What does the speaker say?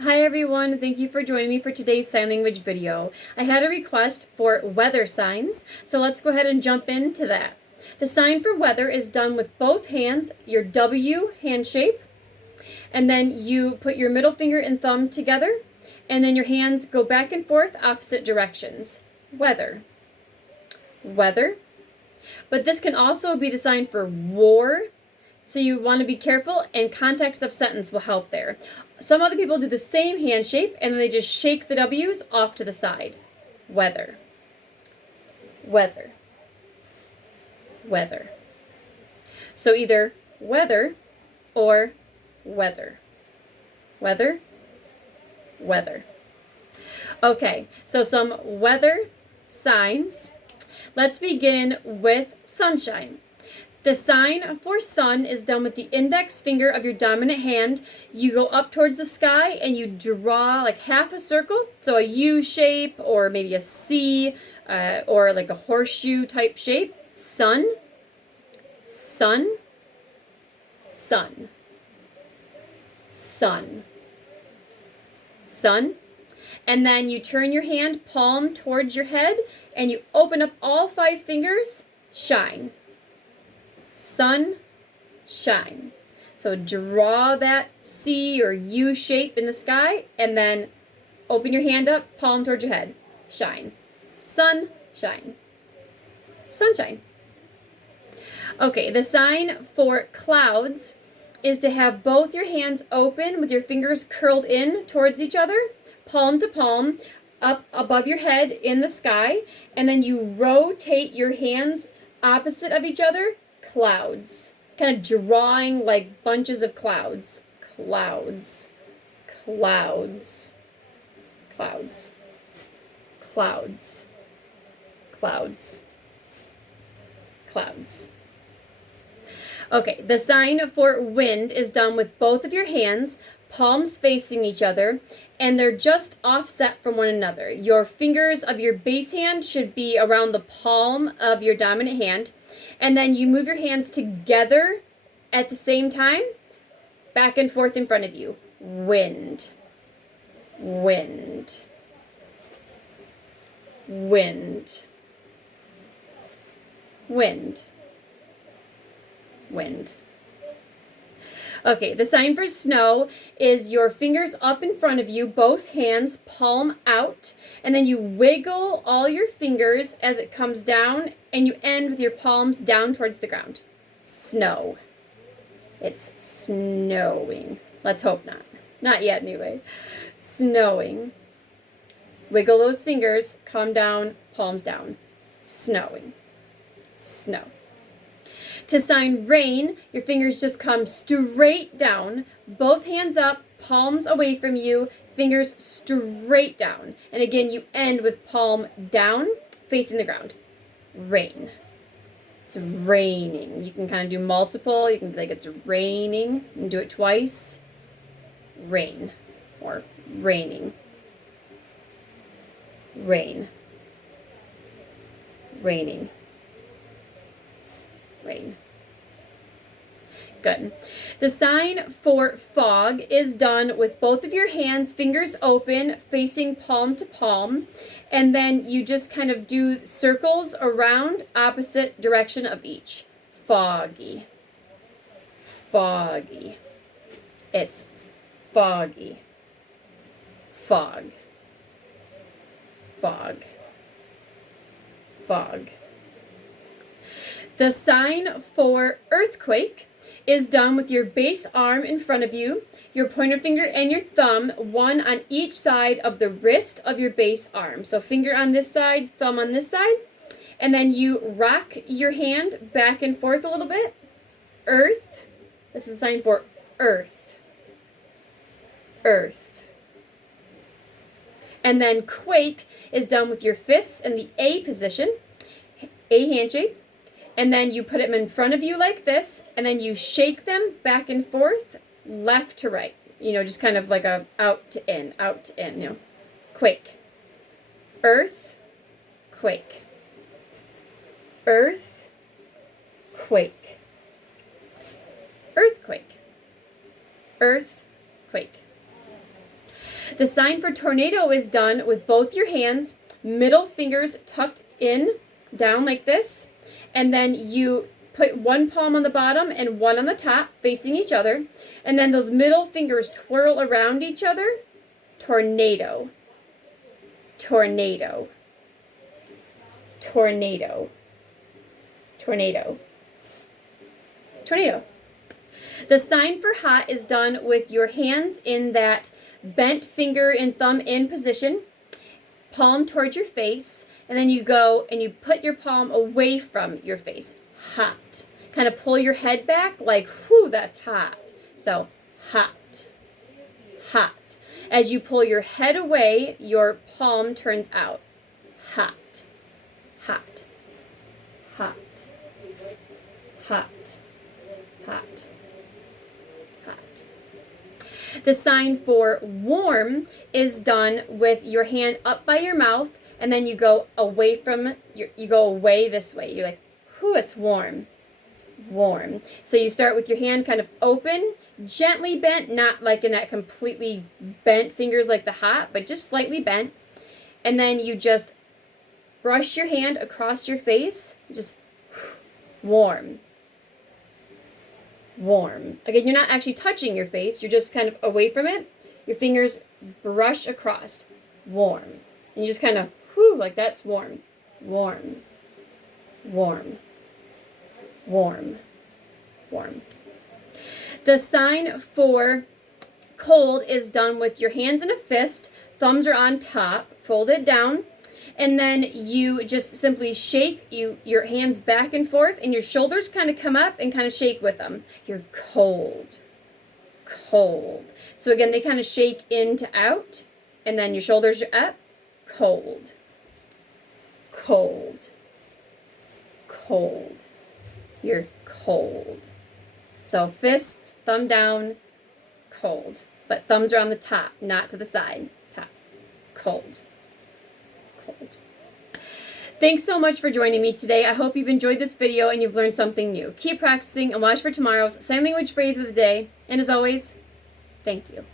Hi everyone, thank you for joining me for today's sign language video. I had a request for weather signs, so let's go ahead and jump into that. The sign for weather is done with both hands, your W hand shape, and then you put your middle finger and thumb together, and then your hands go back and forth opposite directions. Weather. Weather. But this can also be the sign for war, so you want to be careful, and context of sentence will help there. Some other people do the same hand shape, and then they just shake the W's off to the side. Weather. Weather. Weather. So either weather or weather. Weather. Weather. Okay, so some weather signs. Let's begin with sunshine. The sign for sun is done with the index finger of your dominant hand. You go up towards the sky and you draw like half a circle, so a U shape or maybe a C or like a horseshoe type shape. Sun, sun, sun, sun, sun. And then you turn your hand palm towards your head and you open up all 5 fingers, shine. Sun, shine. So draw that C or U shape in the sky and then open your hand up, palm towards your head. Shine. Sun, shine. Sunshine. Okay, the sign for clouds is to have both your hands open with your fingers curled in towards each other, palm to palm, up above your head in the sky, and then you rotate your hands opposite of each other. Clouds. Kind of drawing like bunches of clouds. Clouds. Clouds. Clouds. Clouds. Clouds. Clouds. Okay, the sign for wind is done with both of your hands, palms facing each other, and they're just offset from one another. Your fingers of your base hand should be around the palm of your dominant hand. And then you move your hands together at the same time, back and forth in front of you. Wind, wind, wind, wind, wind. Okay, the sign for snow is your fingers up in front of you, both hands palm out, and then you wiggle all your fingers as it comes down, and you end with your palms down towards the ground. Snow. It's snowing. Let's hope not. Not yet, anyway. Snowing. Wiggle those fingers, come down, palms down. Snowing. Snow. To sign rain, your fingers just come straight down, both hands up, palms away from you, fingers straight down. And again, you end with palm down, facing the ground. Rain. It's raining. You can kind of do multiple. You can be like, it's raining. You can do it twice. Rain. Or raining. Rain. Raining. Rain. Good. The sign for fog is done with both of your hands, fingers open, facing palm to palm, and then you just kind of do circles around opposite direction of each. Foggy. Foggy. It's foggy. Fog. Fog. Fog. The sign for earthquake is done with your base arm in front of you, your pointer finger and your thumb, one on each side of the wrist of your base arm. So finger on this side, thumb on this side, and then you rock your hand back and forth a little bit. Earth. This is a sign for earth. Earth. And then quake is done with your fists in the A position, A hand shape. And then you put them in front of you like this, and then you shake them back and forth, left to right. You know, just kind of like a out to in, you know. Quake. Earth, quake. Earth, quake. Earthquake. Earthquake. The sign for tornado is done with both your hands, middle fingers tucked in, down like this, and then you put one palm on the bottom and one on the top, facing each other, and then those middle fingers twirl around each other. Tornado. Tornado. Tornado. Tornado. Tornado. The sign for hot is done with your hands in that bent finger and thumb in position, palm towards your face, and then you go and you put your palm away from your face. Hot. Kind of pull your head back like, whew, that's hot. So, hot. Hot. As you pull your head away, your palm turns out. Hot. Hot. Hot. Hot. Hot. Hot. The sign for warm is done with your hand up by your mouth, and then you go away from you go away this way. You're like, whew, it's warm. It's warm. So you start with your hand kind of open, gently bent, not like in that completely bent fingers like the hot, but just slightly bent. And then you just brush your hand across your face, just warm. Warm. Again, you're not actually touching your face, you're just kind of away from it. Your fingers brush across. Warm. And you just kind of, whew, like that's warm. Warm. Warm. Warm. Warm. The sign for cold is done with your hands in a fist, thumbs are on top, folded down, and then you just simply shake your hands back and forth, and your shoulders kind of come up and kind of shake with them. You're cold. Cold. So again, they kind of shake in to out, and then your shoulders are up. Cold. Cold. Cold. You're cold. So fists, thumb down, cold. But thumbs are on the top, not to the side. Top. Cold. Cold. Thanks so much for joining me today. I hope you've enjoyed this video and you've learned something new. Keep practicing and watch for tomorrow's sign language phrase of the day. And as always, thank you.